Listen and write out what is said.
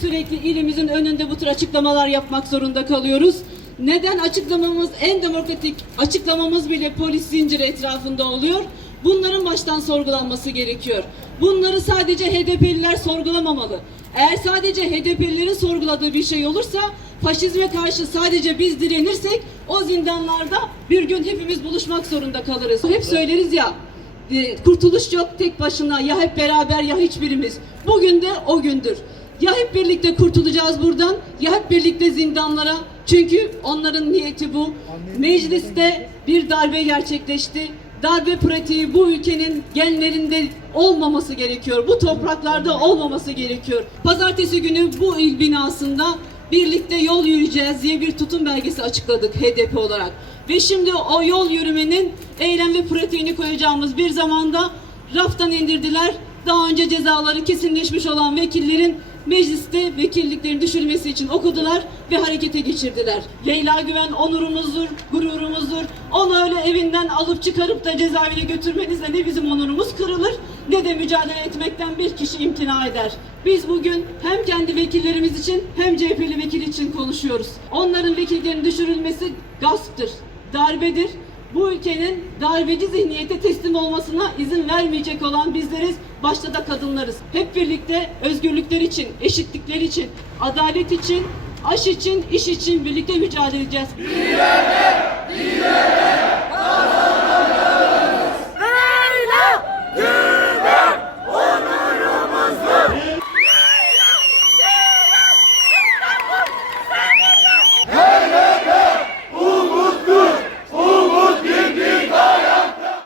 sürekli ilimizin önünde bu tür açıklamalar yapmak zorunda kalıyoruz? Neden açıklamamız, en demokratik açıklamamız bile polis zinciri etrafında oluyor? Bunların baştan sorgulanması gerekiyor. Bunları sadece HDP'liler sorgulamamalı. Eğer sadece HDP'lilerin sorguladığı bir şey olursa faşizme karşı sadece biz direnirsek o zindanlarda bir gün hepimiz buluşmak zorunda kalırız. Hep söyleriz ya e, kurtuluş yok tek başına ya hep beraber ya hiçbirimiz. Bugün de o gündür. Ya hep birlikte kurtulacağız buradan ya hep birlikte zindanlara. Çünkü onların niyeti bu. Mecliste bir darbe gerçekleşti. Darbe pratiği bu ülkenin genlerinde olmaması gerekiyor. Bu topraklarda olmaması gerekiyor. Pazartesi günü bu il binasında birlikte yol yürüyeceğiz diye bir tutum belgesi açıkladık HDP olarak. Ve şimdi o yol yürümenin eylem ve pratiğini koyacağımız bir zamanda raftan indirdiler. Daha önce cezaları kesinleşmiş olan vekillerin mecliste vekilliklerin düşürülmesi için okudular ve harekete geçirdiler. Leyla Güven onurumuzdur, gururumuzdur. Onu öyle evinden alıp çıkarıp da cezaevine götürmenizle ne bizim onurumuz kırılır ne de mücadele etmekten bir kişi imtina eder. Biz bugün hem kendi vekillerimiz için hem CHP'li vekil için konuşuyoruz. Onların vekillerinin düşürülmesi gasptır, darbedir. Bu ülkenin darbeci zihniyete teslim olmasına izin vermeyecek olan bizleriz. Başta da kadınlarız. Hep birlikte özgürlükler için, eşitlikler için, adalet için, aş için, iş için birlikte mücadele edeceğiz. İlelebet!